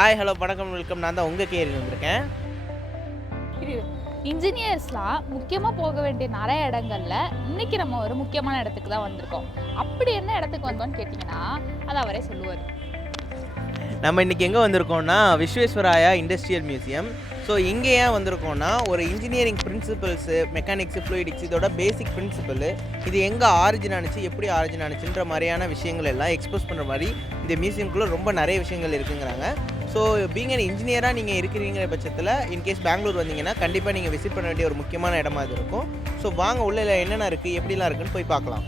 Hi hello வணக்கம் welcome. நான் தான் உங்கள் கேரி வந்திருக்கேன். இன்ஜினியர்ஸ்லாம் முக்கியமாக போக வேண்டிய நிறைய இடங்கள்ல இன்னைக்கு நம்ம ஒரு முக்கியமான இடத்துக்கு தான் வந்திருக்கோம். அப்படி என்ன இடத்துக்கு வந்தோம்னு கேட்டிங்கன்னா அதை அவரே சொல்லுவார். நம்ம இன்றைக்கி எங்கே வந்திருக்கோம்னா விஸ்வேஸ்வராயா இண்டஸ்ட்ரியல் மியூசியம். ஸோ இங்கே ஏன் வந்திருக்கோம்னா ஒரு இன்ஜினியரிங் பிரின்சிபல்ஸு, மெக்கானிக்ஸு, ஃப்ளூயிடிக்ஸ் இதோட பேசிக் பிரின்சிபல் இது எங்கே ஆரிஜின் ஆனிச்சு, எப்படி ஆரிஜின் ஆனிச்சுன்ற மாதிரியான விஷயங்கள் எல்லாம் எக்ஸ்போஸ் பண்ணுற மாதிரி இந்த மியூசியம்குள்ளே ரொம்ப நிறைய விஷயங்கள் இருக்குங்கிறாங்க. ஸோ பீங் அன் இன்ஜினியராக நீங்கள் இருக்கிறீங்கிற பட்சத்தில் இன்கேஸ் பெங்களூர் வந்தீங்கன்னா கண்டிப்பாக நீங்கள் விசிட் பண்ண வேண்டிய ஒரு முக்கியமான இடமா இது இருக்கும். ஸோ வாங்க உள்ள என்னென்ன இருக்குது, எப்படிலாம் இருக்குன்னு போய் பார்க்கலாம்.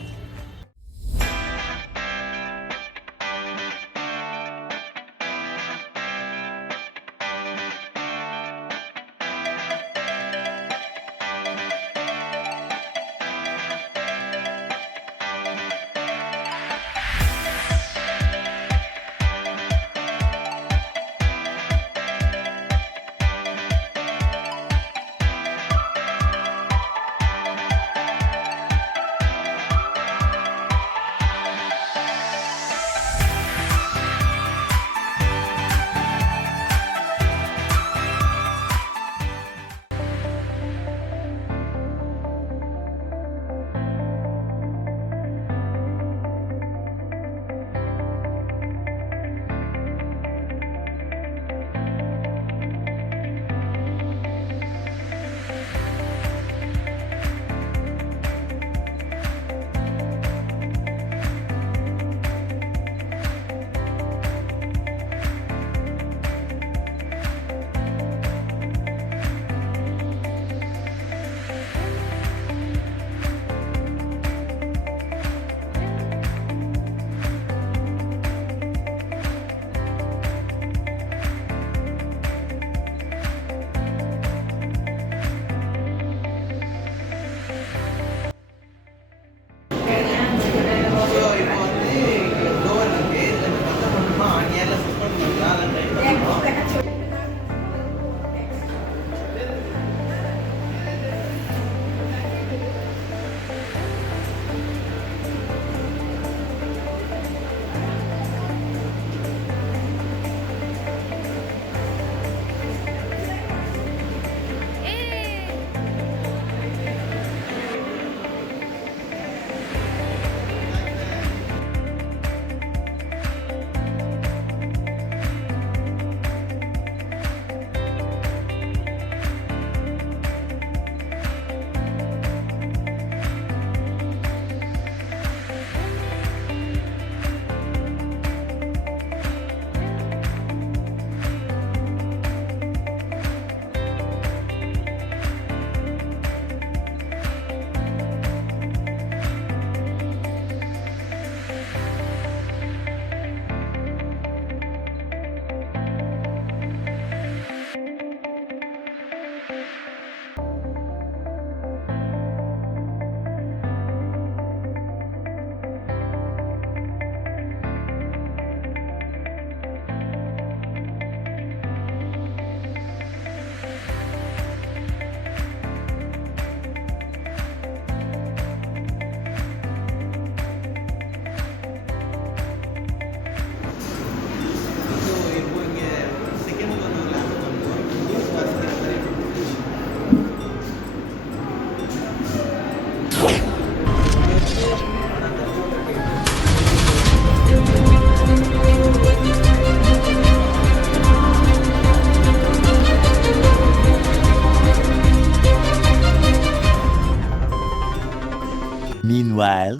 Meanwhile,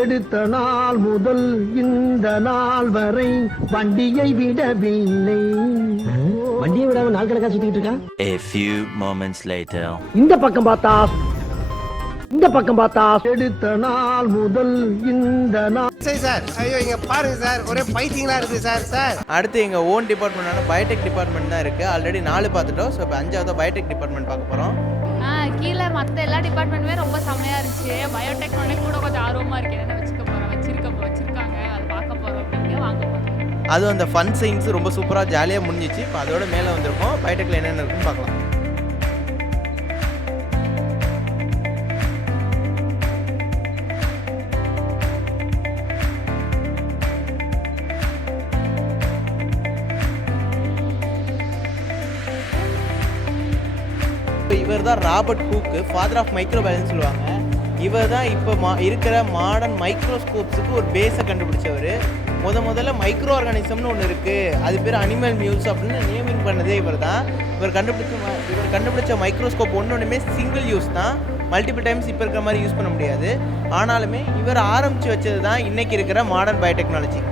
எடுத்த நாள் முதல் இந்த நாள் வரை வண்டியை விடவில்லை. வண்டியை விடாம நாள் கணக்கா சுத்திட்டு இருக்கா. a few moments later. இந்த பக்கம் பார்த்தா எடுத்த நாள் முதல் இந்த நாள். சரி சார், ஐயோ இங்க பாருங்க சார், ஒரே பைத்தியங்களா இருக்கு சார். அடுத்து எங்கள் ஓன் டிபார்ட்மெண்டான பயோடெக் டிபார்ட்மெண்ட் தான் இருக்குது. ஆல்ரெடி 4 பார்த்துட்டோம். ஸோ இப்போ 5வது பயோடெக் டிபார்ட்மெண்ட் பார்க்க போகிறோம். கீழே மற்ற எல்லா டிபார்ட்மெண்ட்டுமே ரொம்ப செம்மையாக இருந்துச்சு. பயோடெக்னாலே கூட கொஞ்சம் ஆர்வமாக இருக்குது. என்ன வச்சுருக்காங்க அது பார்க்க போகிறோம் அப்படிங்க வாங்க போகிறோம். அதுவும் அந்த ஃபன் சயின்ஸ் ரொம்ப சூப்பராக ஜாலியாக முடிஞ்சிச்சு. இப்போ அதோட மேலே வந்திருக்கோம். பயோடெக்கில் என்னென்ன இருக்குன்னு பார்க்கலாம். இவர் தான் ராபர்ட் ஹூக்கு, ஃபாதர் ஆஃப் மைக்ரோபயாலஜின்னு சொல்லுவாங்க. இவர் தான் இப்போ இருக்கிற மாடர்ன் மைக்ரோஸ்கோப்ஸுக்கு ஒரு பேஸை கண்டுபிடிச்சவர். முதல்ல மைக்ரோ ஆர்கானிசம்னு ஒன்று இருக்குது, அது பேர் அனிமல் மியூஸ் அப்படின்னு நேமிங் பண்ணதே இவர் தான். இவர் கண்டுபிடிச்ச மைக்ரோஸ்கோப் ஒன்றுமே சிங்கிள் யூஸ் தான், மல்டிபிள் டைம்ஸ் இப்போ இருக்கிற மாதிரி யூஸ் பண்ண முடியாது. ஆனாலுமே இவர் ஆரம்பித்து வச்சது தான் இன்றைக்கி இருக்கிற மாடர்ன் பயோடெக்னாலஜி.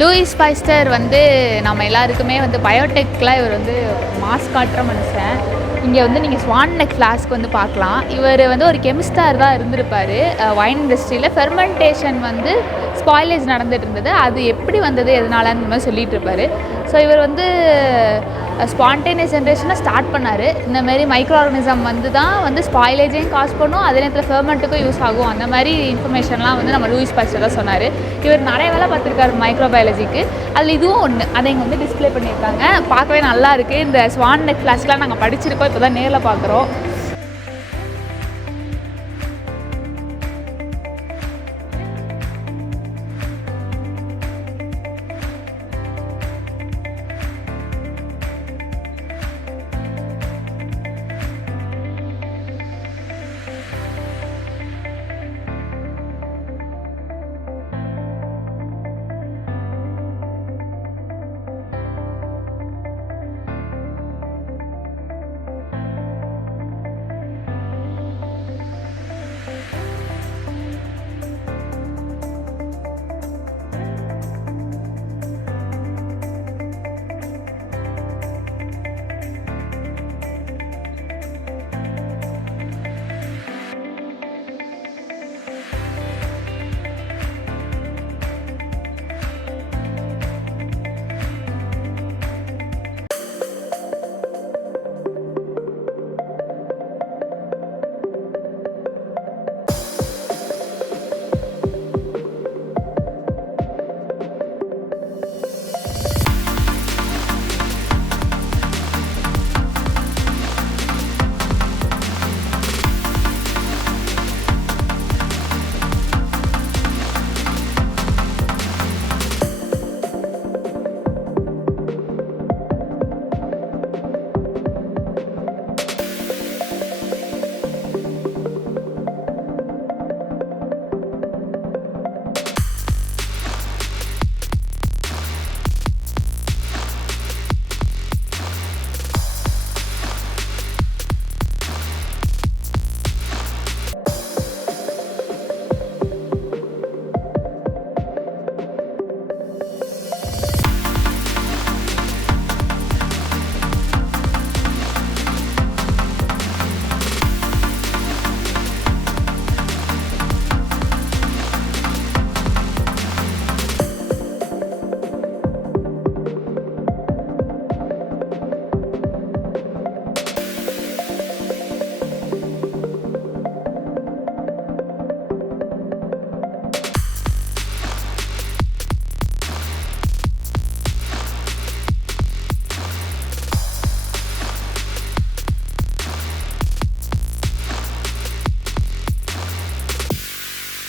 லூயிஸ் பாஸ்டர் வந்து நம்ம எல்லாருக்குமே வந்து பயோடெக்கில் இவர் வந்து மாஸ் காட்டுற மனுஷன். இங்கே வந்து நீங்கள் ஸ்வான் நெக் ஃப்ளாஸ்க் வந்து பார்க்கலாம். இவர் வந்து ஒரு கெமிஸ்டார் தான் இருந்திருப்பார். வைன் இண்டஸ்ட்ரியில் ஃபெர்மெண்டேஷன் வந்து ஸ்பாயிலேஜ் நடந்துகிட்டு இருந்தது, அது எப்படி வந்தது எதனாலன்னு மாதிரி சொல்லிகிட்டு இருப்பார். ஸோ இவர் வந்து ஸ்பான்டேனியஸ் ஜென்ரேஷனை ஸ்டார்ட் பண்ணார். இந்தமாரி மைக்ரோ ஆர்கனிசம் வந்து தான் வந்து ஸ்பாயிலேஜையும் காஸ் பண்ணும், அதே நேரத்தில் ஃபெர்மெண்ட்டுக்கும் யூஸ் ஆகும், அந்த மாதிரி இன்ஃபர்மேஷன்லாம் வந்து நம்ம லூயிஸ் பாஸ்டர் தான் சொன்னார். இவர் நிறைய வேலை பார்த்துருக்காரு மைக்ரோபயாலஜிக்கு, அதில் இதுவும் ஒன்று. அதை இங்கே வந்து டிஸ்பிளே பண்ணியிருக்காங்க, பார்க்கவே நல்லா இருக்குது. இந்த ஸ்வான் நெக் ஃப்ளாஸ்க்லாம் நாங்கள் படிச்சிருக்கோம், இப்போ தான் நேரில் பார்க்குறோம்.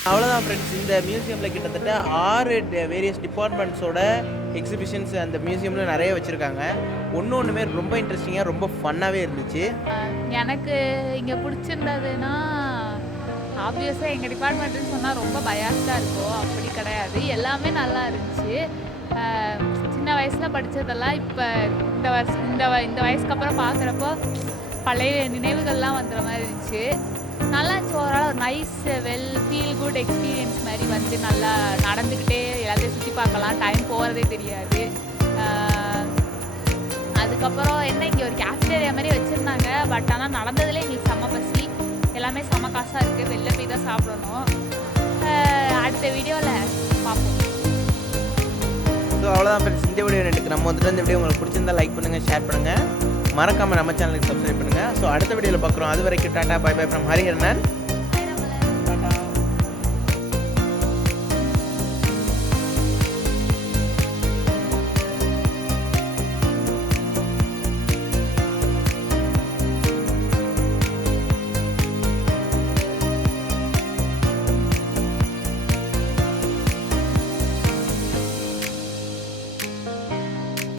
அவ்வளோதான் ஃப்ரெண்ட்ஸ், இந்த மியூசியமில் கிட்டத்தட்ட 6 வேரியஸ் டிபார்ட்மெண்ட்ஸோட எக்ஸிபிஷன்ஸ் அந்த மியூசியமில் நிறைய வச்சுருக்காங்க. ஒன்றுமே ரொம்ப இன்ட்ரெஸ்டிங்காக ரொம்ப ஃபன்னாகவே இருந்துச்சு. எனக்கு இங்கே பிடிச்சிருந்ததுன்னா ஆப்வியஸாக எங்கள் டிபார்ட்மெண்ட்டுன்னு சொன்னால் ரொம்ப பயாஸ்டாக இருக்கும், அப்படி கிடையாது, எல்லாமே நல்லா இருந்துச்சு. சின்ன வயசில் படித்ததெல்லாம் இப்போ இந்த வயசுக்கு அப்புறம் பார்க்குறப்போ பழைய நினைவுகள்லாம் வந்துடுற மாதிரி இருந்துச்சு. நல்லா இருந்துச்சு. ஓவரால் ஒரு நைஸ் ஃபீல் குட் எக்ஸ்பீரியன்ஸ் மாதிரி வந்து நல்லா நடந்துக்கிட்டே எல்லாத்தையும் சுற்றி பார்க்கலாம், டைம் போகிறதே தெரியாது. அதுக்கப்புறம் என்ன இங்கே ஒரு கேஃப்டேரியா மாதிரி வச்சுருந்தாங்க. பட் ஆனால் நடந்ததுலேயே எங்களுக்கு செம்ம பசி, எல்லாமே செம்ம காசாக இருக்குது. வெளில போய் தான் சாப்பிடணும். அடுத்த வீடியோவில் பார்ப்போம். ஸோ அவ்வளோதான் ஃப்ரெண்ட்ஸ், இந்த வீடியோ எனக்கு நம்ம வந்துட்டு இந்த வீடியோ உங்களுக்கு பிடிச்சிருந்தா லைக் பண்ணுங்கள், ஷேர் பண்ணுங்கள், மறக்காமல் நம்ம சேனலுக்கு சப்ஸ்கிரைப் பண்ணுங்கள். ஸோ அடுத்த வீடியோவில் பார்க்குறோம். அது வரைக்கும் tata bye bye from Hariharan.